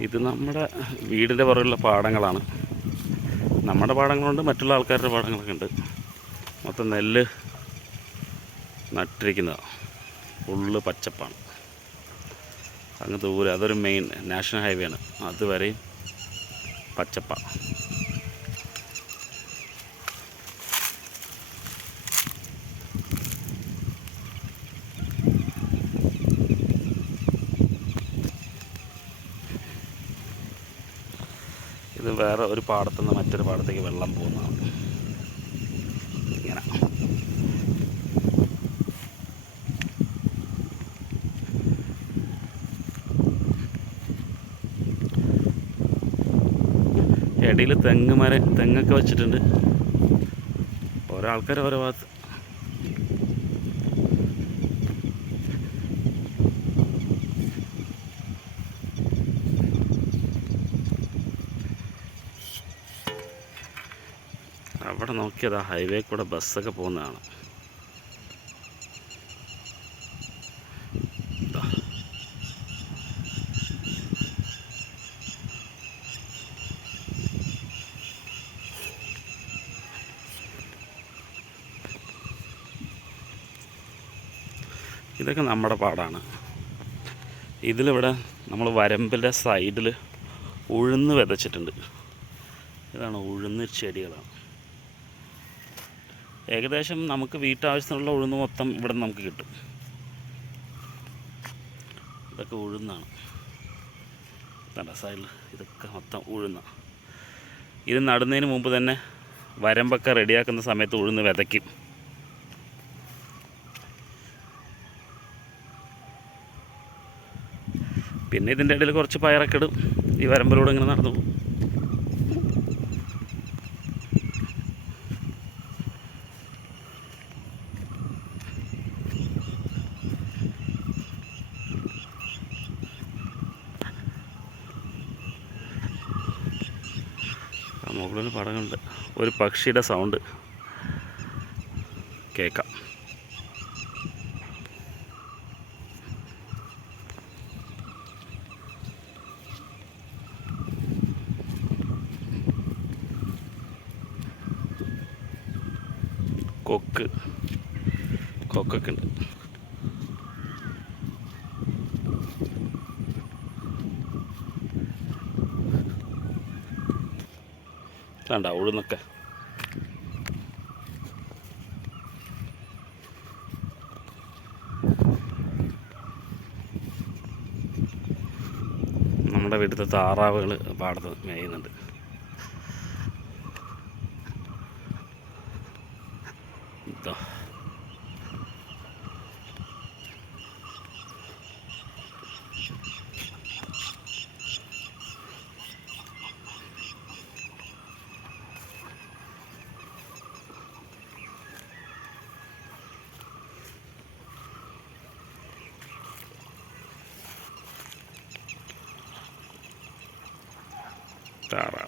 ഇത് നമ്മുടെ വീടിന്റെ പുറകിലുള്ള പാടങ്ങളാണ്. നമ്മുടെ പാടങ്ങളുണ്ട് മറ്റുള്ള ആൾക്കാരുടെ പാടങ്ങളൊക്കെ ഉണ്ട്. മൊത്തം നെല്ല് നട്ടിരിക്കുന്നതാണ് ഫുള്ള് പച്ചപ്പാണ്. അങ്ങ് ദൂരെ അതൊരു മെയിൻ നാഷണൽ ഹൈവേ ആണ് അതുവരെയും പച്ചപ്പ. ഇത് വേറെ ഒരു പാടത്തു നിന്ന് മറ്റൊരു പാടത്തേക്ക് വെള്ളം പോകുന്നതാണ്. ഇങ്ങനെ. ഇടയിൽ തെങ്ങ് മര തെങ്ങൊക്കെ വെച്ചിട്ടുണ്ട്. ഓരോ ആൾക്കാർ ഓരോ ഭാഗത്ത് അവിടെ നോക്കിയത് ആ ഹൈവേ കൂടെ ബസ്സൊക്കെ പോകുന്നതാണ്. ഇതൊക്കെ നമ്മുടെ പാടാണ്. ഇതിലിവിടെ നമ്മൾ വരമ്പിന്റെ സൈഡിൽ ഉഴുന്ന് വിതച്ചിട്ടുണ്ട്. ഇതാണ് ഉഴുന്ന് ചെടികളാണ്. ഏകദേശം നമുക്ക് വീട്ടാവശ്യത്തിനുള്ള ഉഴുന്ന് മൊത്തം ഇവിടെ നമുക്ക് കിട്ടും. ഇതൊക്കെ ഉഴുന്നാണ്. സൈഡിൽ ഇതൊക്കെ മൊത്തം ഉഴുന്ന. ഇത് നടുന്നതിന് മുമ്പ് തന്നെ വരമ്പൊക്കെ റെഡിയാക്കുന്ന സമയത്ത് ഉഴുന്ന് വിതയ്ക്കും. പിന്നെ ഇതിന്റെ ഇടയിൽ കുറച്ച് പയറൊക്കെ ഇടും. ഈ വരമ്പിലൂടെ ഇങ്ങനെ നടന്നു പോകും. മുകളിൽ പടങ്ങളുണ്ട്. ഒരു പക്ഷിയുടെ സൗണ്ട് കേൾക്കാം കൊക്ക്. കൊക്കൊക്കെ ഉണ്ട്. വേണ്ട ഉഴുന്നൊക്കെ. നമ്മുടെ വീട്ടിലത്തെ താറാവുകൾ പാടത്ത് മേയുന്നുണ്ട്. ഇതാ. ta'ala.